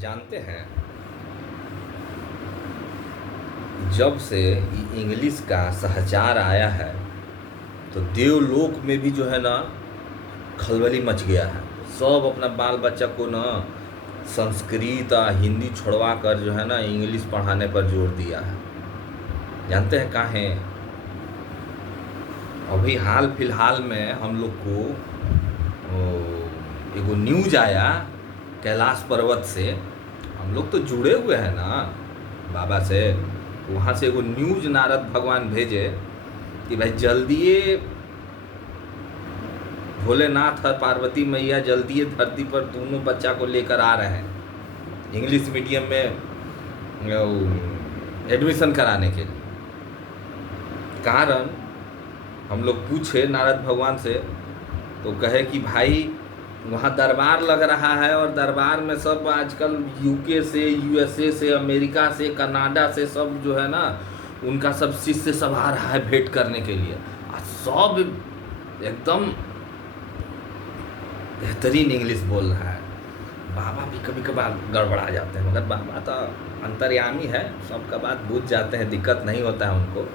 जानते हैं, जब से इंग्लिश का सहचार आया है तो देवलोक में भी जो है ना खलबली मच गया है। सब अपना बाल बच्चा को ना संस्कृत हिंदी छोड़वा कर जो है ना इंग्लिश पढ़ाने पर जोर दिया है। जानते हैं काहे? अभी हाल फिलहाल में हम लोग को एगो न्यूज आया कैलाश पर्वत से। हम लोग तो जुड़े हुए हैं ना बाबा से। वहाँ से एगो न्यूज नारद भगवान भेजे कि भाई जल्दी भोलेनाथ और पार्वती मैया जल्दी धरती पर दोनों बच्चा को लेकर आ रहे हैं इंग्लिश मीडियम में एडमिशन कराने के लिए। कारण हम लोग पूछे नारद भगवान से तो कहे कि भाई वहाँ दरबार लग रहा है और दरबार में सब आजकल यूके से, यूएसए से, अमेरिका से, कनाडा से सब जो है ना उनका सब शिष्य सब आ रहा है भेंट करने के लिए। और सब एकदम बेहतरीन इंग्लिश बोल रहा है। बाबा भी कभी कभार गड़बड़ा जाते हैं, मगर बाबा तो अंतर्यामी है, सबका बात बूझ जाते हैं, दिक्कत नहीं होता है उनको।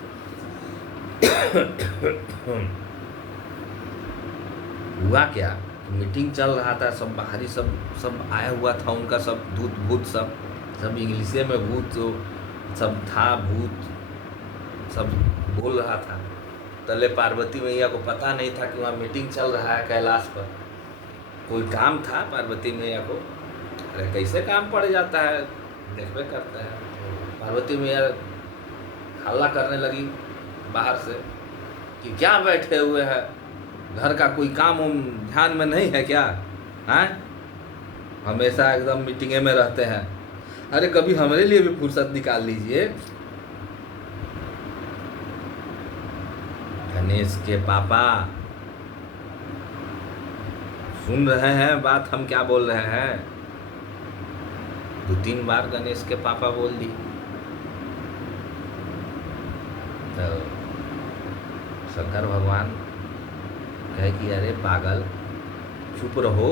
हुआ क्या, मीटिंग चल रहा था, सब बाहरी सब आया हुआ था उनका, सब दूत भूत सब इंग्लिशे में भूत सब था, भूत सब बोल रहा था। तले पार्वती मैया को पता नहीं था कि वहाँ मीटिंग चल रहा है कैलाश पर। कोई काम था पार्वती मैया को, अरे कैसे काम पड़ जाता है, देखबे करता है। पार्वती मैया हल्ला करने लगी बाहर से कि क्या बैठे हुए हैं, घर का कोई काम ध्यान में नहीं है क्या? हैं, हमेशा एकदम मीटिंगे में रहते हैं। अरे कभी हमारे लिए भी फुर्सत निकाल लीजिए। गणेश के पापा सुन रहे हैं बात हम क्या बोल रहे हैं? 2-3 बार गणेश के पापा बोल दी तो शंकर भगवान कहे कि अरे पागल चुप रहो,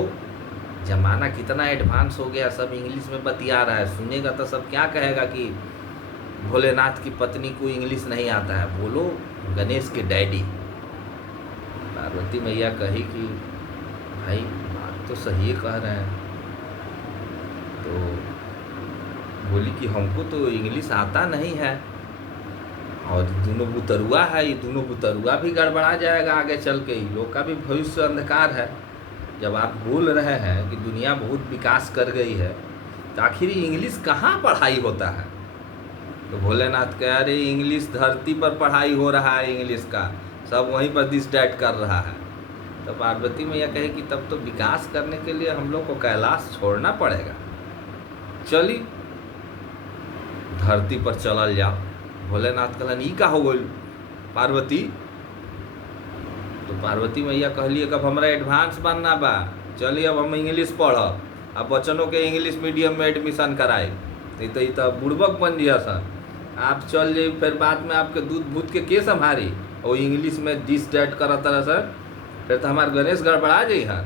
जमाना कितना एडवांस हो गया, सब इंग्लिश में बतिया रहा है। सुनेगा तो सब क्या कहेगा कि भोलेनाथ की पत्नी को इंग्लिश नहीं आता है। बोलो गणेश के डैडी। पार्वती मैया कही कि भाई बात तो सही कह रहे हैं। तो बोली कि हमको तो इंग्लिश आता नहीं है और दोनों बुतरुआ है, ये दोनों बुतरुआ भी गड़बड़ा जाएगा आगे चल के, लोग का भी भविष्य अंधकार है। जब आप बोल रहे हैं कि दुनिया बहुत विकास कर गई है तो आखिर इंग्लिश कहाँ पढ़ाई होता है? तो भोलेनाथ कह अरे इंग्लिश धरती पर पढ़ाई हो रहा है, इंग्लिश का सब वहीं पर दिस डैट कर रहा है। तो पार्वती मैया कहे कि तब तो विकास करने के लिए हम लोग को कैलाश छोड़ना पड़ेगा, चली धरती पर चलल जाओ। भोलेनाथ कहलन ई का हो गई पार्वती? तो पार्वती मैया कहलिए कि अब हमरा एडवांस बनना बा, चलिए अब हम इंग्लिश पढ़ब, अब बच्चनों के इंग्लिश मीडियम में एडमिशन कराए। नहीं तो बुड़बक बन जिया सर, आप चल जाइए, फिर बाद में आपके दूध भूत के संभारी और इंग्लिश में दिस डैट करत रह सर, फिर तो हमारे गणेश गड़बड़ा जाइ है।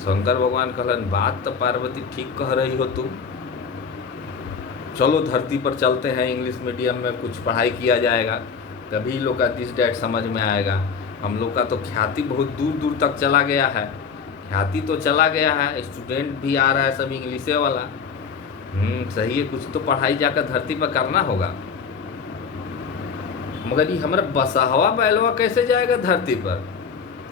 शंकर भगवान कहलन बात तो पार्वती ठीक कह रही हो तुम, चलो धरती पर चलते हैं, इंग्लिश मीडियम में कुछ पढ़ाई किया जाएगा, तभी लोग का दिस डैट समझ में आएगा। हम लोग का तो ख्याति बहुत दूर दूर तक चला गया है, ख्याति तो चला गया है, स्टूडेंट भी आ रहा है सब इंग्लिशे वाला। सही है, कुछ तो पढ़ाई जाकर धरती पर करना होगा। मगर ये हमारा बसहवा बैलवा कैसे जाएगा धरती पर?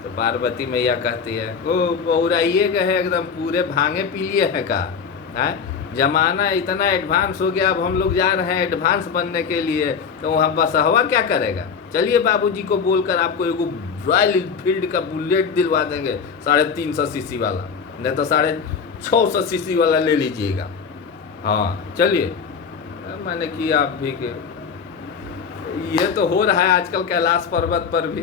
तो पार्वती मैया कहती है ओ बौराइए गए एकदम पूरे भांगे पी लिए हैं का है? जमाना इतना एडवांस हो गया, अब हम लोग जा रहे हैं एडवांस बनने के लिए, तो वहाँ बसहवा क्या करेगा? चलिए बाबूजी को बोलकर आपको एगो रॉयल एनफील्ड का बुलेट दिलवा देंगे 350 सीसी वाला, नहीं तो 650 सीसी वाला ले लीजिएगा। हाँ चलिए, मैंने कि आप भी के ये तो हो रहा है आजकल कैलाश पर्वत पर भी।